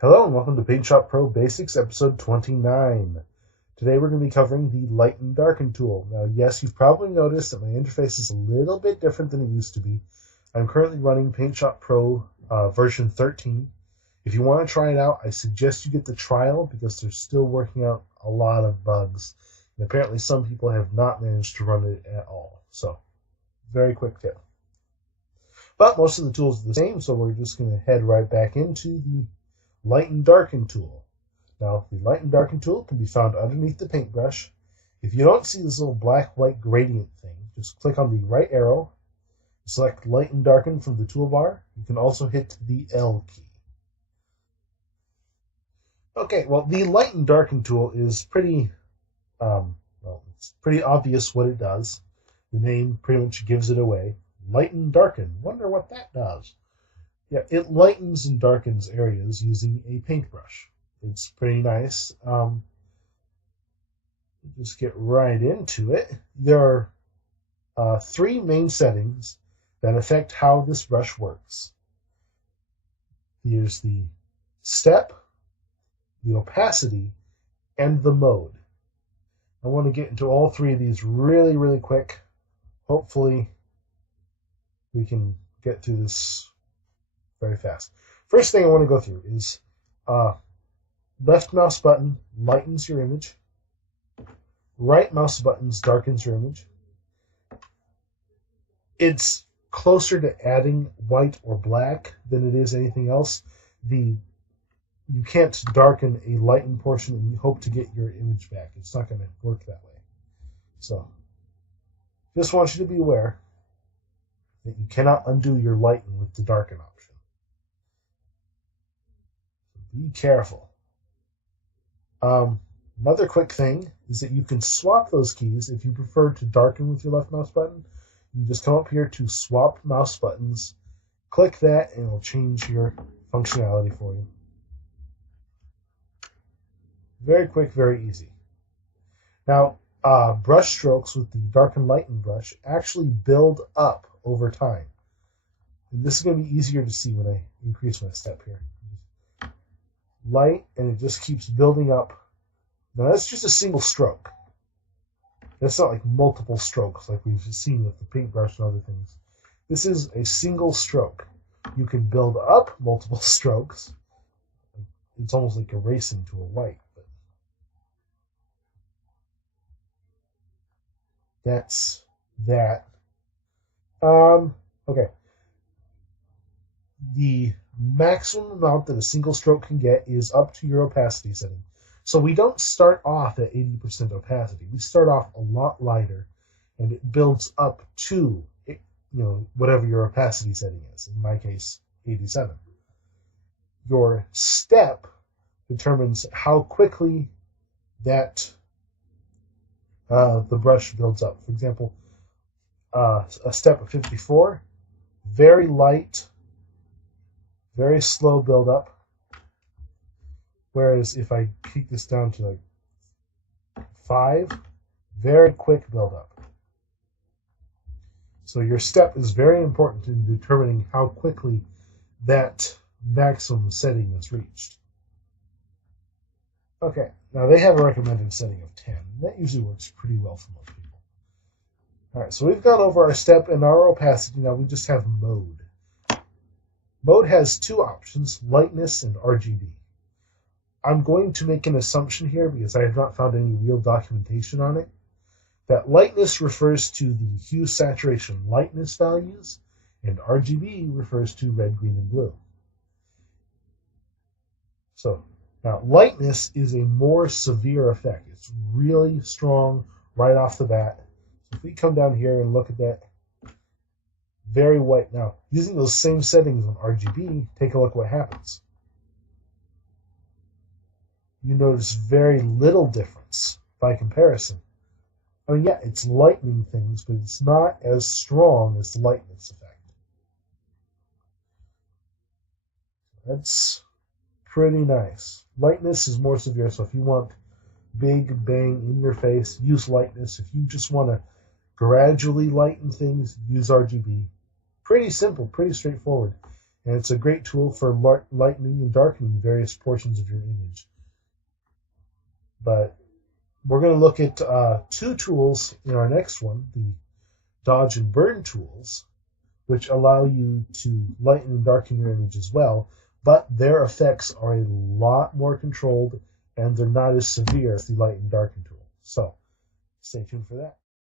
Hello and welcome to PaintShop Pro Basics episode 29. Today we're going to be covering the Lighten Darken tool. Now yes, you've probably noticed that my interface is a little bit different than it used to be. I'm currently running PaintShop Pro version 13. If you want to try it out, I suggest you get the trial because they're still working out a lot of bugs. And apparently some people have not managed to run it at all. So, very quick tip. But most of the tools are the same, so we're just going to head right back into the Lighten Darken tool. Now, the Lighten Darken tool can be found underneath the paintbrush. If you don't see this little black-white gradient thing, just click on the right arrow, select Lighten Darken from the toolbar. You can also hit the L key. Okay, well, the Lighten Darken tool is pretty, it's pretty obvious what it does. The name pretty much gives it away. Lighten Darken. Wonder what that does. Yeah, it lightens and darkens areas using a paintbrush. It's pretty nice. Just get right into it. There are three main settings that affect how this brush works. Here's the step, the opacity, and the mode. I want to get into all three of these really quick. Hopefully we can get through this very fast. First thing I want to go through is left mouse button lightens your image. Right mouse button darkens your image. It's closer to adding white or black than it is anything else. You can't darken a lighten portion and hope to get your image back. It's not going to work that way. So, just want you to be aware that you cannot undo your lighten with the darken option. Be careful. Another quick thing is that you can swap those keys if you prefer to darken with your left mouse button. You just come up here to swap mouse buttons, click that, and it'll change your functionality for you. Very quick, very easy. Now, brush strokes with the darken lighten brush actually build up over time. And this is going to be easier to see when I increase my step here. Light, and it just keeps building up. Now that's just a single stroke. That's not like multiple strokes like we've seen with the paintbrush and other things. This is a single stroke. You can build up multiple strokes. It's almost like erasing to a white. But that's that. Okay. The maximum amount that a single stroke can get is up to your opacity setting. So we don't start off at 80% opacity. We start off a lot lighter, and it builds up to whatever your opacity setting is. In my case, 87. Your step determines how quickly that the brush builds up. For example, a step of 54, very light, very slow build up. Whereas if I kick this down to like 5, very quick build up. So your step is very important in determining how quickly that maximum setting is reached. Okay, now they have a recommended setting of 10. That usually works pretty well for most people. Alright, so we've gone over our step and our opacity. Now we just have mode. Mode has two options, lightness and RGB. I'm going to make an assumption here because I have not found any real documentation on it, that lightness refers to the hue saturation lightness values, and RGB refers to red, green, and blue. So, now lightness is a more severe effect. It's really strong right off the bat. So if we come down here and look at that, very white. Now, using those same settings on RGB, take a look what happens. You notice very little difference by comparison. I mean, yeah, it's lightening things, but it's not as strong as the lightness effect. That's pretty nice. Lightness is more severe, so if you want big bang in your face, use lightness. If you just want to gradually lighten things, use RGB. Pretty simple, pretty straightforward. and it's a great tool for lightening and darkening various portions of your image. But we're going to look at two tools in our next one, the dodge and burn tools, which allow you to lighten and darken your image as well, but their effects are a lot more controlled and they're not as severe as the light and darken tool. So stay tuned for that.